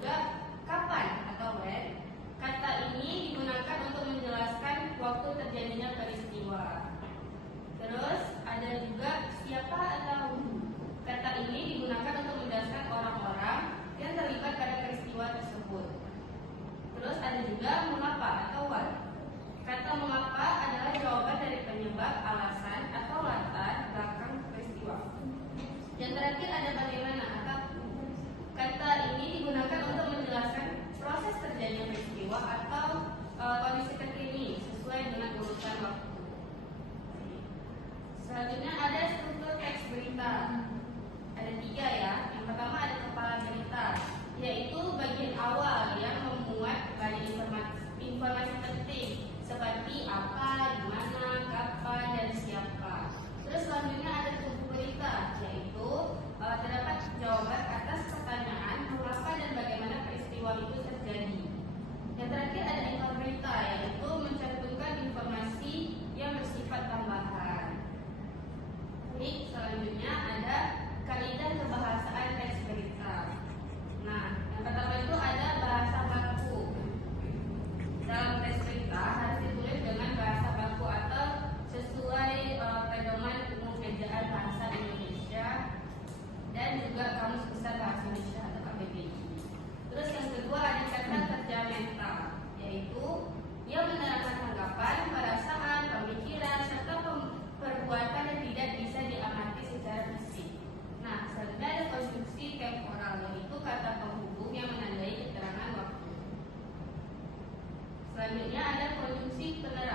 juga kapan atau when. Kata ini digunakan untuk menjelaskan waktu terjadinya peristiwa. Terus ada juga siapa atau who. Kata ini digunakan untuk menjelaskan orang-orang yang terlibat pada peristiwa tersebut. Terus ada juga mengapa atau why. Kata mengapa adalah jawaban dari penyebab, alasan, atau latar belakang peristiwa. Yang terakhir ada bagaimana atau kata ini digunakan untuk menjelaskan proses terjadinya peristiwa atau kondisi terkini sesuai dengan urutan waktu. Selanjutnya ada struktur teks berita. Ada 3 ya. Yang pertama ada kepala berita, yaitu bagian awal yang memuat banyak informasi penting seperti apa, di mana, kapan, dan siapa. Terus selanjutnya ada tubuh berita, yaitu terdapat jawaban atas pertanyaan mengapa dan bagaimana peristiwa itu terjadi. Yang terakhir ada ekor berita, yaitu mencantumkan informasi yang bersifat tambahan. Baik, selanjutnya ada kaidah kebahasaan teks berita. Nah, yang pertama itu ada bahasa baku. Dalam teks berita harus ditulis dengan bahasa baku atau sesuai pedoman umum ejaan bahasa Indonesia dan juga Kamus Besar Bahasa Indonesia atau KBBI. Terus yang kedua ada kata kerja mental, yaitu yang menerangkan tanggapan, perasaan, pemikiran, serta perbuatan yang tidak bisa diamati secara fisik. Nah, selanjutnya ada konstruksi temporal, yaitu kata penghubung yang menandai keterangan waktu. Selanjutnya ada konstruksi penerangan